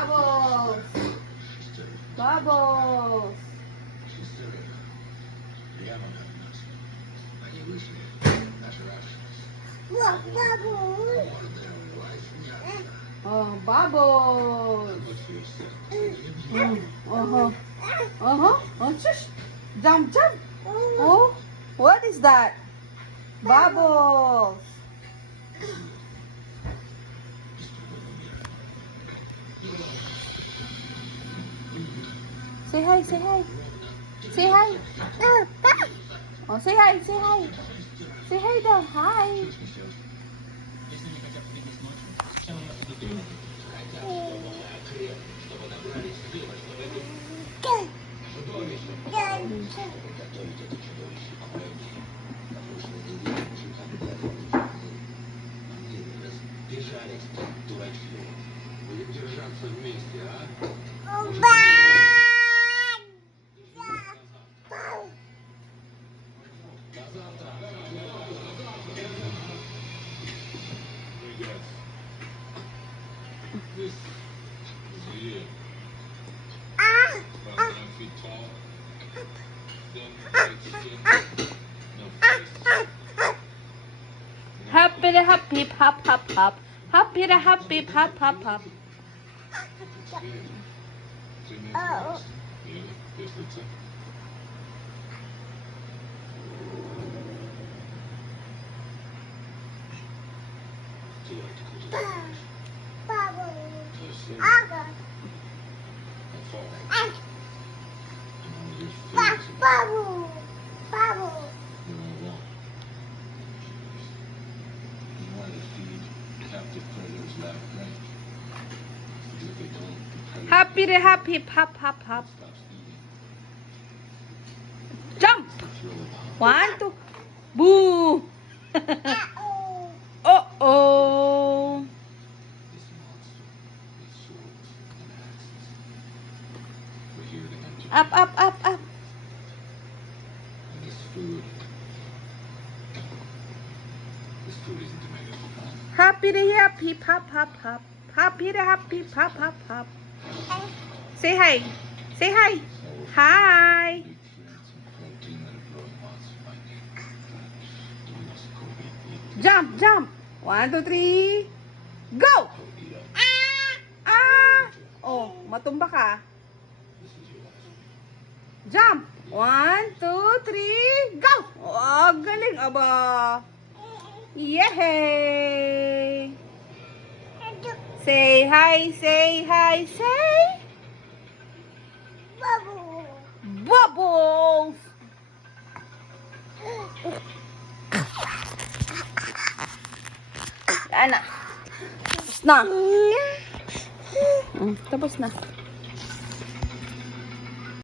Bubbles. Bubbles. Oh, bubbles. Uh-huh. Uh-huh. Oh, shush. Jump, jump. Oh, what is that? Bubbles. Say hi, say hi. Say hi. Oh, say hi, say hi. Say hi daw. Hi. Happy the happy hop hop hop. Happy the happy hop hop hop. Happy the happy hop hop hop. Jump. 1, 2. Boo. Uh-oh. Up, up, up, up. Happy the happy hop hop hop. Happy the happy hop hop hop. Say hi. Say hi. Hi. Jump, jump. 1, 2, 3. Go! Ah! Oh, matumba ka. Jump. 1, 2, 3. Go! Oh, galing aba. Yay! Say hi, say hi, say. Bubbles. Yan na. Tapos na. Tapos na.